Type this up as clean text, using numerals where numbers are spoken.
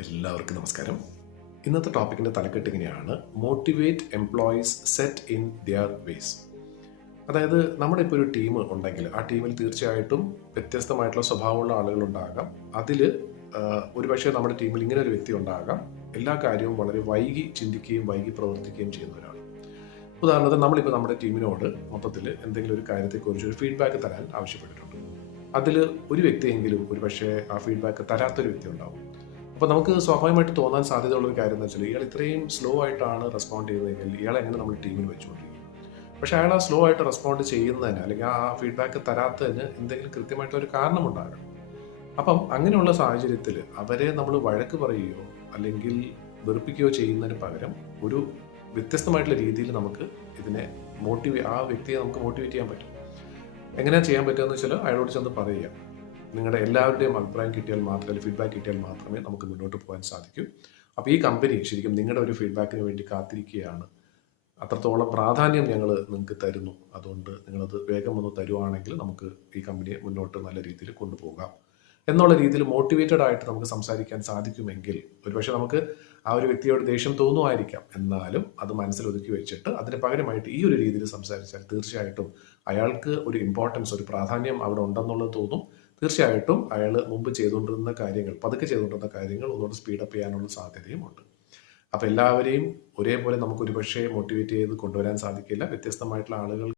എല്ലാവർക്കും നമസ്കാരം. ഇന്നത്തെ ടോപ്പിക്കിൻ്റെ തലക്കെട്ട് ഇങ്ങനെയാണ്: motivate employees set in their ways. അതായത് നമ്മുടെ ഇപ്പോൾ ഒരു ടീം ഉണ്ടെങ്കിൽ ആ ടീമിൽ തീർച്ചയായിട്ടും വ്യത്യസ്തമായിട്ടുള്ള സ്വഭാവമുള്ള ആളുകളുണ്ടാകാം. അതിൽ ഒരുപക്ഷെ നമ്മുടെ ടീമിൽ ഇങ്ങനെ ഒരു വ്യക്തി ഉണ്ടാകാം, എല്ലാ കാര്യവും വളരെ വൈകി ചിന്തിക്കുകയും വൈകി പ്രവർത്തിക്കുകയും ചെയ്യുന്ന ഒരാൾ. ഉദാഹരണത്തിന് നമ്മളിപ്പോൾ നമ്മുടെ ടീമിനോട് മൊത്തത്തിൽ എന്തെങ്കിലും ഒരു കാര്യത്തെക്കുറിച്ച് ഒരു ഫീഡ്ബാക്ക് തരാൻ ആവശ്യപ്പെട്ടിട്ടുണ്ട്. അതിൽ ഒരു വ്യക്തിയെങ്കിലും ഒരുപക്ഷെ ആ ഫീഡ്ബാക്ക് തരാത്തൊരു വ്യക്തി ഉണ്ടാവും. അപ്പോൾ നമുക്ക് സ്വാഭാവികമായിട്ട് തോന്നാൻ സാധ്യതയുള്ള ഒരു കാര്യം എന്ന് വെച്ചാൽ, ഇയാൾ ഇത്രയും സ്ലോ ആയിട്ടാണ് റെസ്പോണ്ട് ചെയ്യുന്നതെങ്കിൽ ഇയാളെ എങ്ങനെ നമ്മൾ ടീമിൽ വെച്ചുകൊണ്ടിരിക്കും. പക്ഷേ അയാൾ ആ സ്ലോ ആയിട്ട് റെസ്പോണ്ട് ചെയ്യുന്നതിന് അല്ലെങ്കിൽ ആ ഫീഡ്ബാക്ക് തരാത്തതിന് എന്തെങ്കിലും കൃത്യമായിട്ടൊരു കാരണമുണ്ടാകണം. അപ്പം അങ്ങനെയുള്ള സാഹചര്യത്തിൽ അവരെ നമ്മൾ വഴക്ക് പറയുകയോ അല്ലെങ്കിൽ വെറുപ്പിക്കുകയോ ചെയ്യുന്നതിന് പകരം ഒരു വ്യത്യസ്തമായിട്ടുള്ള രീതിയിൽ നമുക്ക് ഇതിനെ ആ വ്യക്തിയെ നമുക്ക് മോട്ടിവേറ്റ് ചെയ്യാൻ പറ്റും. എങ്ങനെയാണ് ചെയ്യാൻ പറ്റുകയെന്ന് വെച്ചാൽ, അയാളോട് ചെന്ന് പറയുക, നിങ്ങളുടെ എല്ലാവരുടെയും അഭിപ്രായം കിട്ടിയാൽ മാത്രമേ, ഫീഡ്ബാക്ക് കിട്ടിയാൽ മാത്രമേ നമുക്ക് മുന്നോട്ട് പോകാൻ സാധിക്കൂ. അപ്പോൾ ഈ കമ്പനി ശരിക്കും നിങ്ങളുടെ ഒരു ഫീഡ്ബാക്കിന് വേണ്ടി കാത്തിരിക്കുകയാണ്. അത്രത്തോളം പ്രാധാന്യം ഞങ്ങൾ നിങ്ങൾക്ക് തരുന്നു. അതുകൊണ്ട് നിങ്ങളത് വേഗം ഒന്ന് തരുവാണെങ്കിൽ നമുക്ക് ഈ കമ്പനിയെ മുന്നോട്ട് നല്ല രീതിയിൽ കൊണ്ടുപോകാം എന്നുള്ള രീതിയിൽ മോട്ടിവേറ്റഡ് ആയിട്ട് നമുക്ക് സംസാരിക്കാൻ സാധിക്കുമെങ്കിൽ, ഒരുപക്ഷെ നമുക്ക് ആ ഒരു വ്യക്തിയോട് ദേഷ്യം തോന്നുമായിരിക്കാം, എന്നാലും അത് മനസ്സിൽ ഒതുക്കി വെച്ചിട്ട് അതിന് പകരമായിട്ട് ഈ ഒരു രീതിയിൽ സംസാരിച്ചാൽ തീർച്ചയായിട്ടും അയാൾക്ക് ഒരു ഇമ്പോർട്ടൻസ്, ഒരു പ്രാധാന്യം അവിടെ ഉണ്ടെന്നുള്ളത് തോന്നും. തീർച്ചയായിട്ടും അയാൾ മുമ്പ് ചെയ്തുകൊണ്ടിരുന്ന കാര്യങ്ങൾ, പതുക്കെ ചെയ്തുകൊണ്ടിരുന്ന കാര്യങ്ങൾ ഒന്നുകൂടെ സ്പീഡപ്പ് ചെയ്യാനുള്ള സാധ്യതയും ഉണ്ട്. അപ്പോൾ എല്ലാവരെയും ഒരേപോലെ നമുക്ക് ഒരുപക്ഷെ മോട്ടിവേറ്റ് ചെയ്ത് കൊണ്ടുവരാൻ സാധിക്കില്ല. വ്യത്യസ്തമായിട്ടുള്ള ആളുകൾ